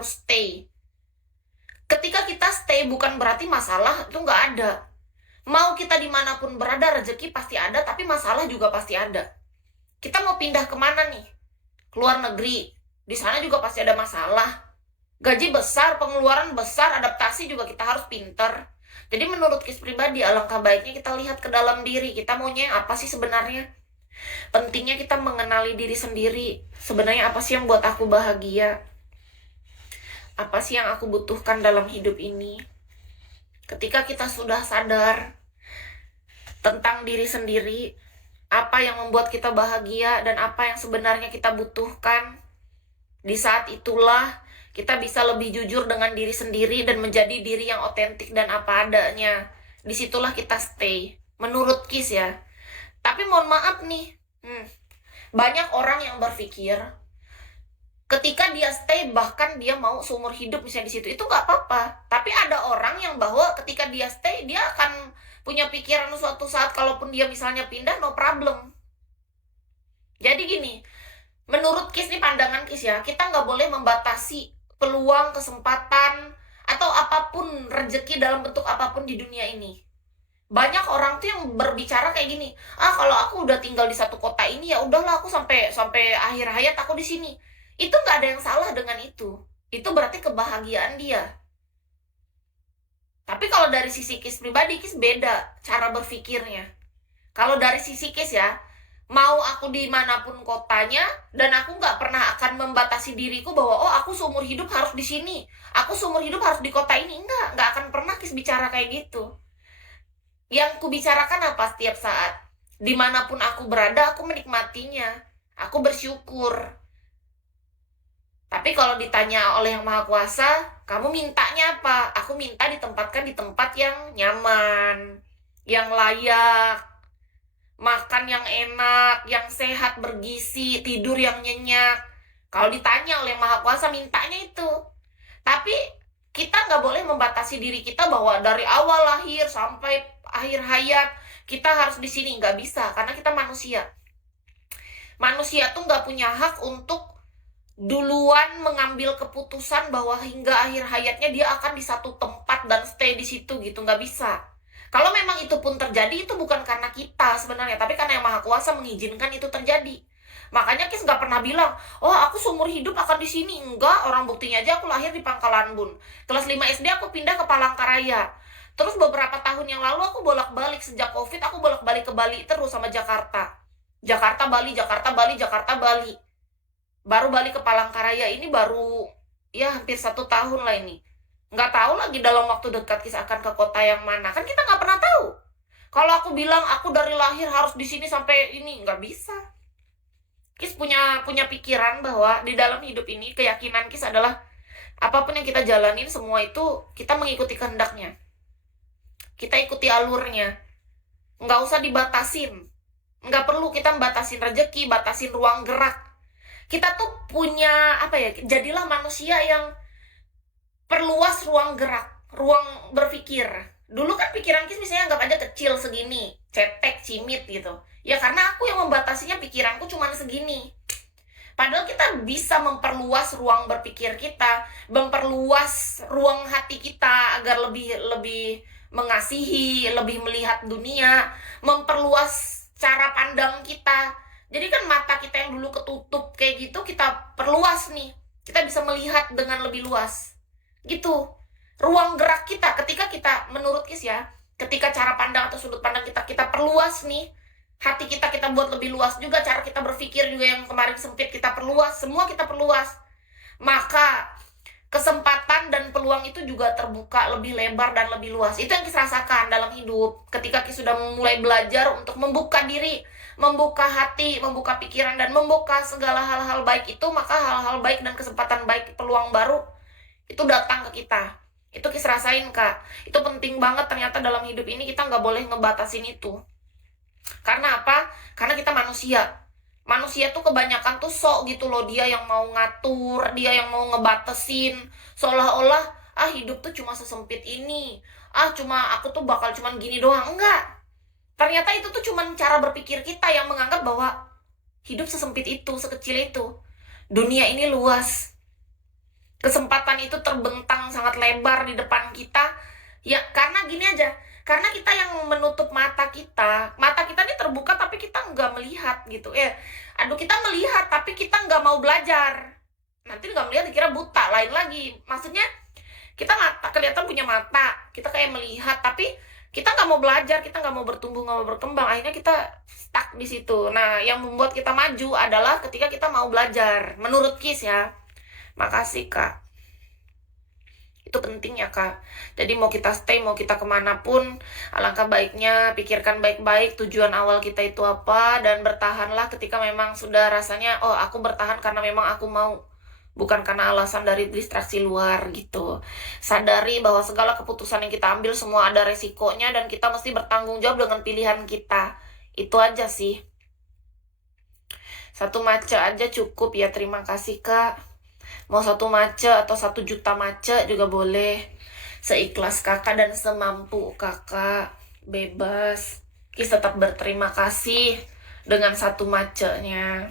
harus stay. Ketika kita stay bukan berarti masalah itu nggak ada. Mau kita dimanapun berada, rezeki pasti ada, tapi masalah juga pasti ada. Kita mau pindah kemana nih? Keluar negeri, di sana juga pasti ada masalah. Gaji besar, pengeluaran besar, adaptasi juga kita harus pinter. Jadi menurut Kis pribadi, alangkah baiknya kita lihat ke dalam diri. Kita maunya apa sih sebenarnya? Pentingnya kita mengenali diri sendiri. Sebenarnya apa sih yang buat aku bahagia? Apa sih yang aku butuhkan dalam hidup ini? Ketika kita sudah sadar tentang diri sendiri, apa yang membuat kita bahagia dan apa yang sebenarnya kita butuhkan, di saat itulah kita bisa lebih jujur dengan diri sendiri dan menjadi diri yang otentik dan apa adanya. Disitulah kita stay. Menurut Kis ya. Tapi mohon maaf nih, banyak orang yang berpikir ketika dia stay bahkan dia mau seumur hidup misalnya di situ, itu nggak apa-apa. Tapi ada orang yang bahwa ketika dia stay dia akan punya pikiran suatu saat kalaupun dia misalnya pindah, no problem. Jadi gini, menurut Kis nih, pandangan Kis ya, kita nggak boleh membatasi peluang, kesempatan, atau apapun rezeki dalam bentuk apapun di dunia ini. Banyak orang tuh yang berbicara kayak gini, kalau aku udah tinggal di satu kota ini ya udahlah, aku sampai akhir hayat aku di sini. Itu nggak ada yang salah dengan itu. Itu berarti kebahagiaan dia. Tapi kalau dari sisi Kis pribadi, Kis beda cara berpikirnya. Kalau dari sisi Kis ya, mau aku dimanapun kotanya, dan aku nggak pernah akan membatasi diriku bahwa aku seumur hidup harus di sini, aku seumur hidup harus di kota ini. Nggak akan pernah Kis bicara kayak gitu. Yang ku bicarakan apa setiap saat, dimanapun aku berada, aku menikmatinya, aku bersyukur. Tapi kalau ditanya oleh Yang Maha Kuasa, kamu mintanya apa? Aku minta ditempatkan di tempat yang nyaman, yang layak, makan yang enak, yang sehat, bergizi, tidur yang nyenyak. Kalau ditanya oleh Yang Maha Kuasa, mintanya itu. Tapi kita nggak boleh membatasi diri kita bahwa dari awal lahir sampai akhir hayat kita harus di sini. Nggak bisa, karena kita manusia. Manusia tuh nggak punya hak untuk duluan mengambil keputusan bahwa hingga akhir hayatnya dia akan di satu tempat dan stay di situ gitu. Nggak bisa. Kalau memang itu pun terjadi, itu bukan karena kita sebenarnya, tapi karena Yang Maha Kuasa mengizinkan itu terjadi. Makanya Kis nggak pernah bilang, aku seumur hidup akan di sini. Enggak, orang buktinya aja aku lahir di Pangkalan Bun. Kelas 5 SD aku pindah ke Palangkaraya. Terus beberapa tahun yang lalu aku bolak-balik, sejak Covid aku bolak-balik ke Bali terus sama Jakarta. Jakarta, Bali, Jakarta, Bali, Jakarta, Bali. Baru balik ke Palangkaraya ini baru ya hampir 1 tahun lah ini. Nggak tahu lagi dalam waktu dekat Kis akan ke kota yang mana. Kan kita nggak pernah tahu. Kalau aku bilang aku dari lahir harus di sini sampai ini, nggak bisa. Kis punya pikiran bahwa di dalam hidup ini, keyakinan Kis adalah apapun yang kita jalanin semua itu kita mengikuti kehendaknya. Kita ikuti alurnya. Nggak usah dibatasin. Nggak perlu kita batasin rezeki, batasin ruang gerak. Kita tuh punya jadilah manusia yang perluas ruang gerak, ruang berpikir. Dulu kan pikiran Kis misalnya anggap aja kecil segini, cetek, cimit gitu. Ya karena aku yang membatasinya, pikiranku cuma segini. Padahal kita bisa memperluas ruang berpikir kita, memperluas ruang hati kita agar lebih mengasihi, lebih melihat dunia, memperluas cara pandang kita. Jadi kan mata kita yang dulu ketutup kayak gitu, kita perluas nih. Kita bisa melihat dengan lebih luas. Gitu. Ruang gerak kita, ketika kita, menurut Kis ya, ketika cara pandang atau sudut pandang kita perluas nih, hati kita buat lebih luas juga, cara kita berpikir juga yang kemarin sempit kita perluas, semua kita perluas. Maka kesempatan dan peluang itu juga terbuka lebih lebar dan lebih luas. Itu yang Kis rasakan dalam hidup. Ketika Kis sudah mulai belajar untuk membuka diri, membuka hati, membuka pikiran, dan membuka segala hal-hal baik itu, maka hal-hal baik dan kesempatan baik, peluang baru, itu datang ke kita. Itu Kis rasain, Kak. Itu penting banget ternyata dalam hidup ini, kita nggak boleh ngebatasin itu. Karena apa? Karena kita manusia. Manusia tuh kebanyakan tuh sok gitu loh, dia yang mau ngatur, dia yang mau ngebatasin, seolah-olah hidup tuh cuma sesempit ini, aku tuh bakal cuman gini doang. Enggak, ternyata itu tuh cuman cara berpikir kita yang menganggap bahwa hidup sesempit itu, sekecil itu. Dunia ini luas, Kesempatan itu terbentang sangat lebar di depan kita. Ya, karena gini aja. Karena kita yang menutup mata kita. Mata kita ini terbuka tapi kita nggak melihat gitu. Aduh, kita melihat tapi kita nggak mau belajar. Nanti nggak melihat dikira buta, lain lagi. Maksudnya kita mata kelihatan punya mata, kita kayak melihat tapi kita nggak mau belajar, kita nggak mau bertumbuh, nggak mau berkembang, akhirnya kita stuck di situ. Nah, yang membuat kita maju adalah ketika kita mau belajar, menurut Kis ya. Makasih Kak, itu penting ya Kak. Jadi mau kita stay, mau kita kemanapun, alangkah baiknya pikirkan baik-baik tujuan awal kita itu apa, dan bertahanlah ketika memang sudah rasanya, oh aku bertahan karena memang aku mau, bukan karena alasan dari distraksi luar gitu. Sadari bahwa segala keputusan yang kita ambil semua ada resikonya, dan kita mesti bertanggung jawab dengan pilihan kita. Itu aja sih. 1 mace aja cukup ya, terima kasih Kak. Mau 1 mace atau 1 juta mace juga boleh. Seikhlas kakak dan semampu kakak. Bebas. Kis tetap berterima kasih dengan 1 macenya.